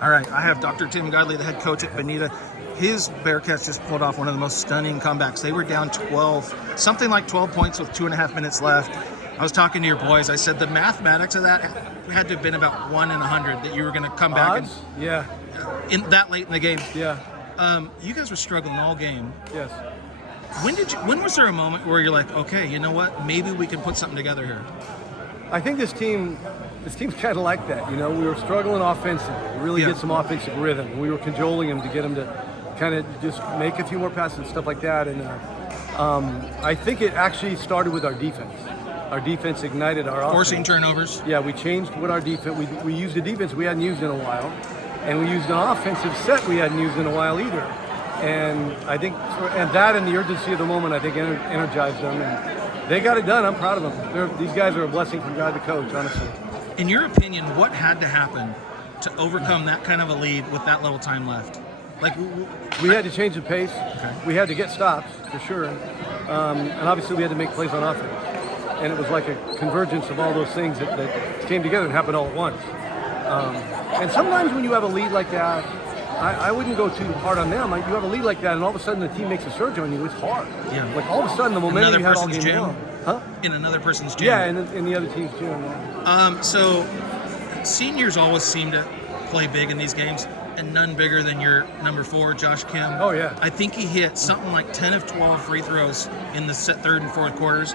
All right, I have Dr. Tim Godley, the head coach at Bonita. His Bearcats just pulled off one of the most stunning comebacks. They were down 12, something like 12 points with 2.5 minutes left. I was talking to your boys. I said the mathematics of that had to have been about 1 in 100 that you were going to come back in that late in the game. Yeah. You guys were struggling all game. Yes. When was there a moment where you're like, okay, you know what? Maybe we can put something together here. I think this team's kind of like that. You know, we were struggling offensively, really get some offensive rhythm. We were cajoling them to get them to kind of just make a few more passes and stuff like that. And I think it actually started with our defense. Our defense ignited our offense. Forcing turnovers. Yeah, we changed what our defense. We used a defense we hadn't used in a while, and we used an offensive set we hadn't used in a while either. And I think, and the urgency of the moment, I think energized them, and they got it done. I'm proud of them. These guys are a blessing from God to coach, honestly. In your opinion, what had to happen to overcome that kind of a lead with that little time left? Like we had to change the pace. Okay. We had to get stops for sure, and obviously we had to make plays on offense. And it was like a convergence of all those things that came together and happened all at once. And sometimes when you have a lead like that, I wouldn't go too hard on them. Like, you have a lead like that, and all of a sudden the team makes a surge on you. It's hard. Yeah. Like all of a sudden the momentum you had all game long. Huh? In another person's gym. Yeah, in the other team's gym. So seniors always seem to play big in these games, and none bigger than your number 4, Josh Kim. Oh, yeah. I think he hit something like 10 of 12 free throws in the third and fourth quarters.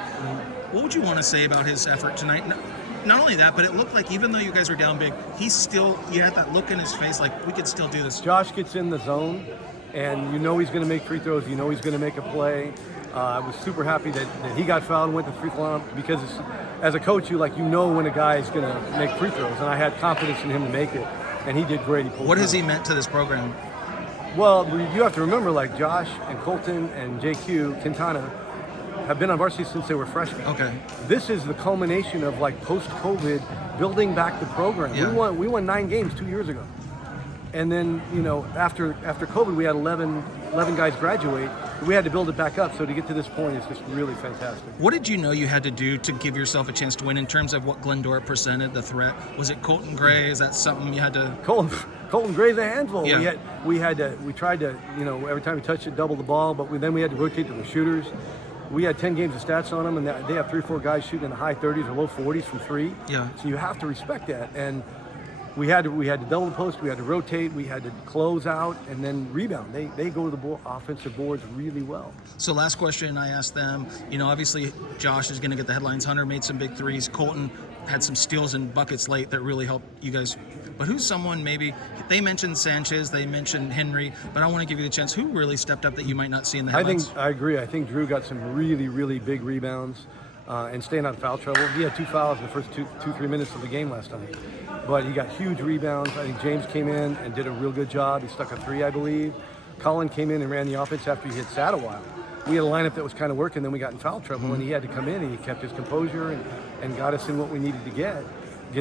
What would you want to say about his effort tonight? Not only that, but it looked like even though you guys were down big, he had that look in his face like we could still do this. Josh gets in the zone, and you know he's going to make free throws. You know he's going to make a play. I was super happy that he got fouled and went to free throw line because as a coach, you know when a guy is going to make free throws, and I had confidence in him to make it, and he did great. What has he meant to this program? Well, you have to remember, like Josh and Colton and JQ, Quintana, have been on varsity since they were freshmen. Okay. This is the culmination of like post-COVID building back the program. Yeah. We won 9 games 2 years ago. And then, after COVID, we had 11 guys graduate. We had to build it back up. So to get to this point is just really fantastic. What did you know you had to do to give yourself a chance to win in terms of what Glendora presented, the threat? Was it Colton Gray? Is that something you had to... Colton Gray's a handful. Yeah. We tried to, every time we touched it, double the ball, but then we had to rotate to the shooters. We had 10 games of stats on them, and they have 3 or 4 guys shooting in the high 30s or low 40s from 3. Yeah. So you have to respect that. And we had to double the post, we had to rotate, we had to close out, and then rebound. They go to the offensive boards really well. So last question I asked them, obviously Josh is going to get the headlines. Hunter made some big threes. Colton had some steals and buckets late that really helped you guys. But who's someone maybe, they mentioned Sanchez, they mentioned Henry, but I want to give you the chance. Who really stepped up that you might not see in the headlines? I agree. I think Drew got some really, really big rebounds and staying out of foul trouble. He had 2 fouls in the first 2-3 minutes of the game last night. But he got huge rebounds. I think James came in and did a real good job. He stuck a 3, I believe. Colin came in and ran the offense after he had sat a while. We had a lineup that was kind of working, then we got in foul trouble, and he had to come in, and he kept his composure and got us in what we needed to get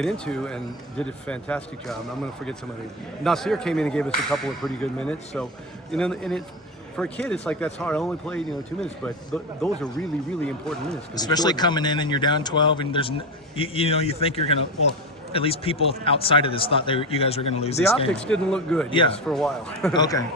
into, and did a fantastic job. I'm going to forget somebody. Nasir came in and gave us a couple of pretty good minutes. So, and for a kid, it's like that's hard. I only played 2 minutes, but those are really, really important minutes. Especially coming in and you're down 12, and there's you think you're going to, well, at least people outside of this thought you guys were going to lose this game. The optics didn't look good, yes, for a while. Okay.